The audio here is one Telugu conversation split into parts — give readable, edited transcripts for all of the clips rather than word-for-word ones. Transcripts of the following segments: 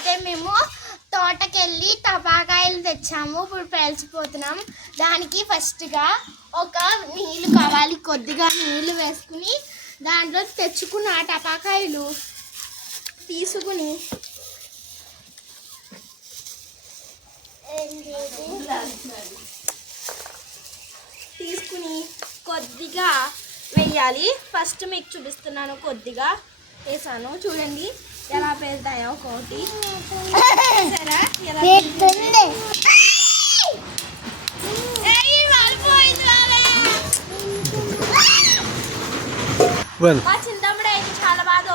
అయితే మేము తోటకెళ్ళి టపాకాయలు తెచ్చాము. ఇప్పుడు పేల్చిపోతున్నాం. దానికి ఫస్ట్గా ఒక నీళ్ళు కావాలి, కొద్దిగా నీళ్ళు వేసుకుని దాంట్లో తెచ్చుకున్న టపాకాయలు తీసుకుని కొద్దిగా వేయాలి. ఫస్ట్ మీకు చూపిస్తున్నాను. కొద్దిగా వేసాను, చూడండి ఎలా పేలుతాయో. ఒకటి మా చింతమ్ముడు అయితే చాలా బాగా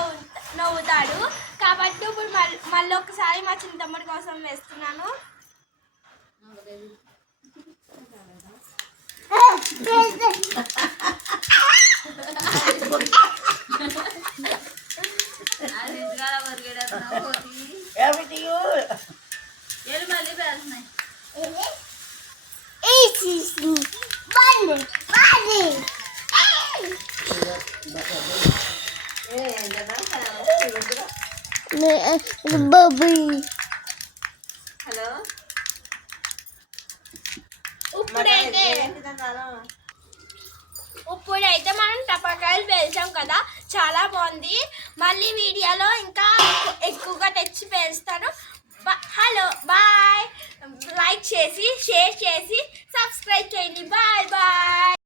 నవ్వుతాడు కాబట్టి ఇప్పుడు మళ్ళీ ఒకసారి మా చింతమ్ముడి కోసం వేస్తున్నాను. హలో, ఇప్పుడైతే మనం టపాకాయలు పేల్చాం కదా, చాలా బాగుంది. మళ్ళీ వీడియోలో ఇంకా ఎక్కువగా తెచ్చి పేలుస్తాను. Hello, bye. లైక్ చేసి, షేర్ చేసి, సబ్స్క్రైబ్ చేయండి. Bye bye.